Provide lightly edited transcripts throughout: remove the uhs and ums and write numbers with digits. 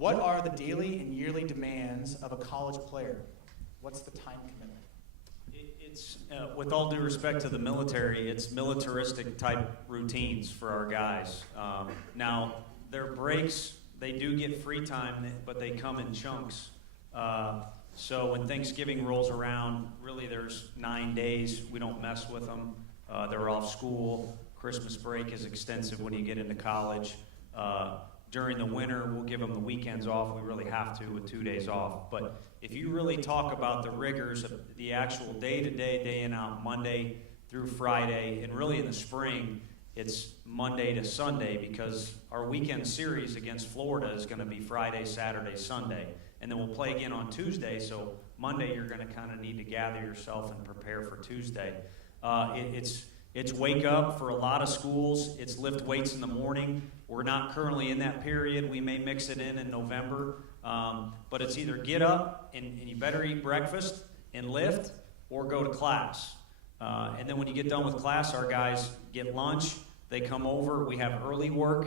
What are the daily and yearly demands of a college player? What's the time commitment? It's with all due respect to the military, it's militaristic type routines for our guys. Now, their breaks, they do get free time, but they come in chunks. So when Thanksgiving rolls around, really there's 9 days. We don't mess with them. They're off school. Christmas break is extensive when you get into college. During the winter, we'll give them the weekends off. We really have to with 2 days off. But if you really talk about the rigors of the actual day-to-day, day in out, Monday through Friday, and really in the spring, it's Monday to Sunday because our weekend series against Florida is going to be Friday, Saturday, Sunday. And then we'll play again on Tuesday, so Monday you're going to kind of need to gather yourself and prepare for Tuesday. It's wake up for a lot of schools. It's lift weights in the morning. We're not currently in that period. We may mix it in November. But it's either get up and you better eat breakfast and lift or go to class. And then when you get done with class, our guys get lunch. They come over. We have early work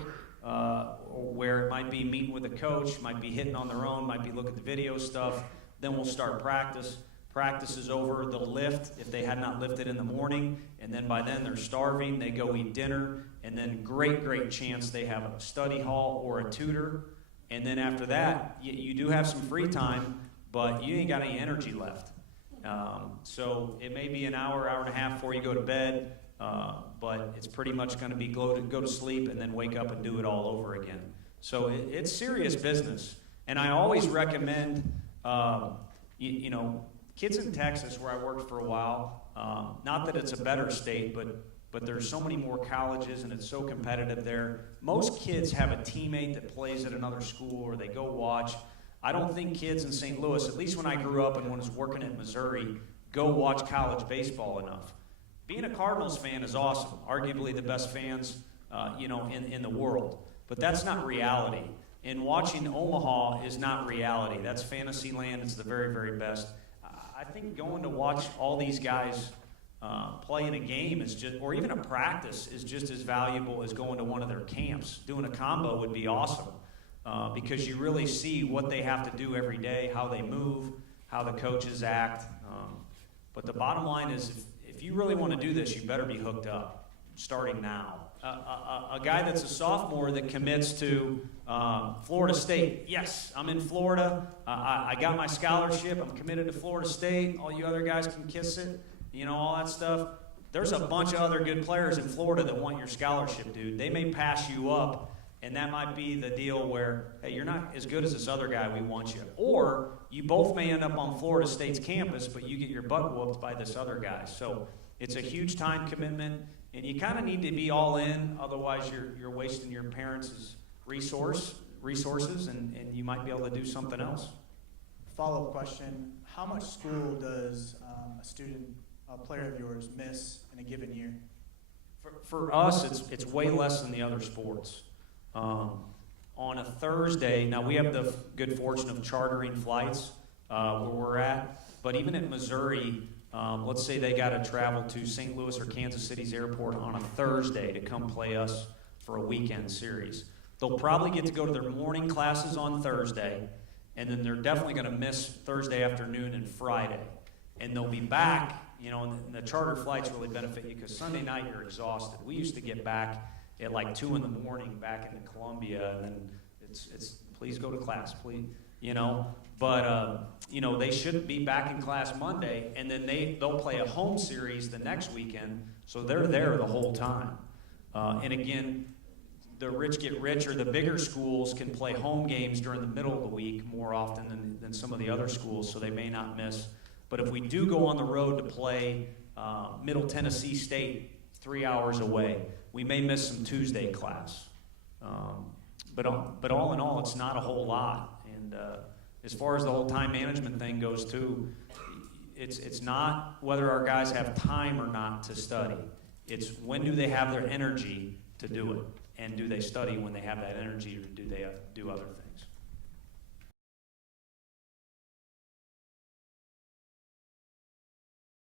where it might be meeting with a coach, might be hitting on their own, might be looking at the video stuff. Then we'll start practice. Practice is over, they'll lift if they had not lifted in the morning, and then by then they're starving, they go eat dinner, and then great chance they have a study hall or a tutor, and then after that, you do have some free time, but you ain't got any energy left. So it may be an hour and a half before you go to bed, but it's pretty much going to be go to sleep and then wake up and do it all over again. So it's serious business, and I always recommend, kids in Texas, where I worked for a while, not that it's a better state, but there's so many more colleges and it's so competitive there. Most kids have a teammate that plays at another school or they go watch. I don't think kids in St. Louis, at least when I grew up and when I was working in Missouri, go watch college baseball enough. Being a Cardinals fan is awesome, arguably the best fans in the world. But that's not reality. And watching Omaha is not reality. That's fantasy land. It's the very best. I think going to watch all these guys play in a game is just, or even a practice, is just as valuable as going to one of their camps. Doing a combo would be awesome because you really see what they have to do every day, how they move, how the coaches act. But the bottom line is, if you really want to do this, you better be hooked up, starting now. A guy that's a sophomore that commits to Florida State. Yes, I'm in Florida. I got my scholarship. I'm committed to Florida State. All you other guys can kiss it. All that stuff. There's a bunch of other good players in Florida that want your scholarship, dude. They may pass you up, and that might be the deal where, hey, you're not as good as this other guy. We want you. Or you both may end up on Florida State's campus, but you get your butt whooped by this other guy. So it's a huge time commitment. And you kind of need to be all in, otherwise you're wasting your parents' resources, and you might be able to do something else. Follow-up question, how much school does a player of yours miss in a given year? For us, it's way less than the other sports. On a Thursday, now we have the good fortune of chartering flights where we're at, but even at Missouri, let's say they got to travel to St. Louis or Kansas City's airport on a Thursday to come play us for a weekend series. They'll probably get to go to their morning classes on Thursday, and then they're definitely going to miss Thursday afternoon and Friday. And they'll be back, and the charter flights really benefit you because Sunday night you're exhausted. We used to get back at like 2 in the morning back into Columbia, and then it's please go to class, please, But, they should be back in class Monday, and then they'll play a home series the next weekend, so they're there the whole time. And again, the rich get richer. The bigger schools can play home games during the middle of the week more often than some of the other schools, so they may not miss. But if we do go on the road to play Middle Tennessee State 3 hours away, we may miss some Tuesday class. But all in all, it's not a whole lot. And as far as the whole time management thing goes too, it's not whether our guys have time or not to study. It's when do they have their energy to do it, and do they study when they have that energy, or do they do other things?